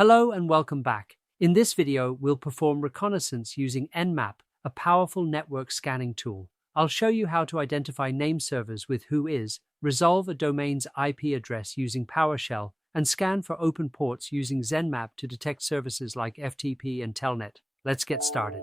Hello and welcome back. In this video, we'll perform reconnaissance using Nmap, a powerful network scanning tool. I'll show you how to identify name servers with WHOIS, resolve a domain's IP address using PowerShell, and scan for open ports using Zenmap to detect services like FTP and Telnet. Let's get started.